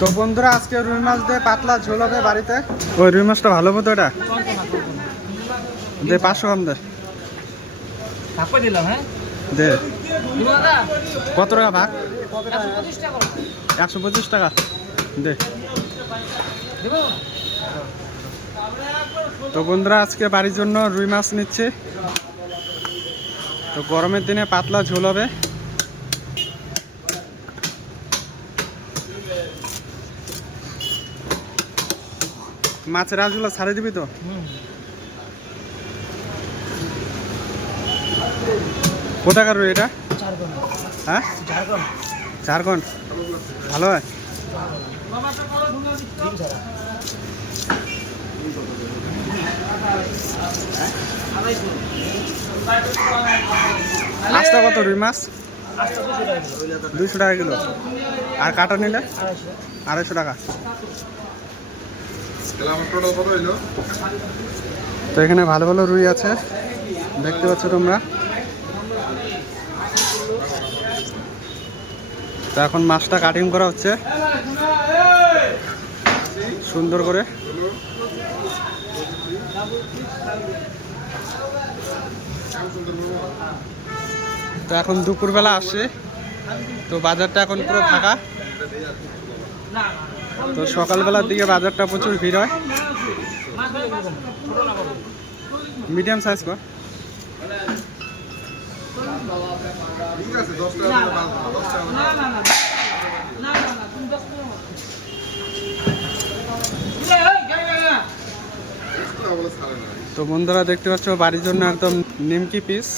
তো বন্ধুরা আজকে রুই মাছ দিয়ে পাতলা ঝোল হবে বাড়িতে। ওই রুই মাছটা ভালো মতো এটা দে 500 গ্রাম দে দে। কত টাকা ভাগ? 125 টাকা দে। তো বন্ধুরা আজকে বাড়ির জন্য রুই মাছ নিচ্ছে। তো গরমের দিনে পাতলা ঝোল হবে। মাছের আঁশগুলো ছাড়ে দিবি তো? কোথাকার রুই এটা? হ্যাঁ ঝাড়খণ্ড। ভালো হয়। আস্তা কত রুই মাছ? 200 টাকা কিলো। আর কাটা নিলে 250 টাকা। তো এখানে ভালো ভালো রুই আছে, দেখতে পাচ্ছ তোমরা। তো এখন মাছটা কাটিং করা হচ্ছে সুন্দর করে। তো এখন দুপুরবেলা আসছে, তো বাজারটা এখন পুরো ফাঁকা। তো সকালবেলার দিকে বাজারটা প্রচুর ভিড় হয়। মিডিয়াম সাইজ কর। তো বন্ধুরা দেখতে পাচ্ছ বাড়ির জন্য একদম নিমকি পিস।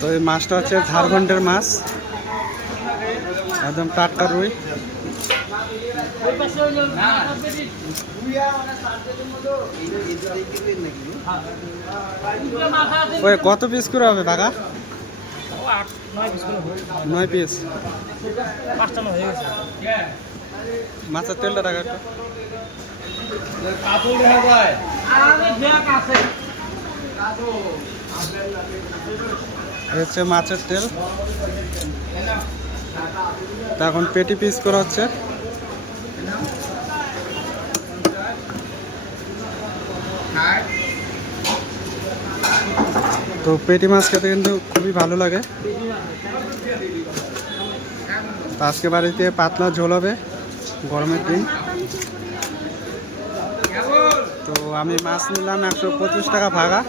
তো এই মাছটা হচ্ছে ঝাড়খণ্ডের মাছ, একদম টাটকা রুই। ওই কত পিস করে হবে ভাগা? 9 পিস। মাছের তেলটা টাকা একটু হচ্ছে মাছের তেল। তা এখন পেটি পিস করা হচ্ছে। তো পেটি মাছ খেতে কিন্তু খুবই ভালো লাগে। আজকে বাড়িতে পাতলা ঝোল হবে গরমের দিন। তো আমি মাছ নিলাম 125 টাকা ভাগা।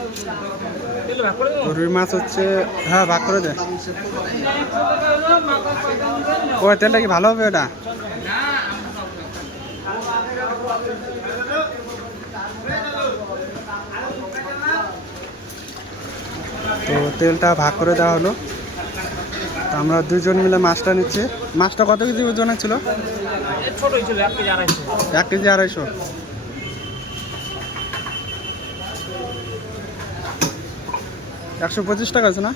তো রুই মাছ হচ্ছে, হ্যাঁ ভাগ করে দে। ও তেলটা কি ভালো হবে এটা? তো তেলটা ভাগ করে দেওয়া হলো। তো আমরা দুজন মিলে মাছটা নিচ্ছি। মাছটা কত কেজি ওজনের ছিল? 1 কেজি 250। 125 টাকা আছে না?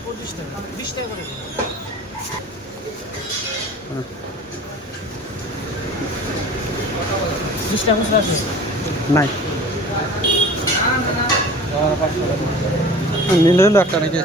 নাই নিলে একটা নাকি?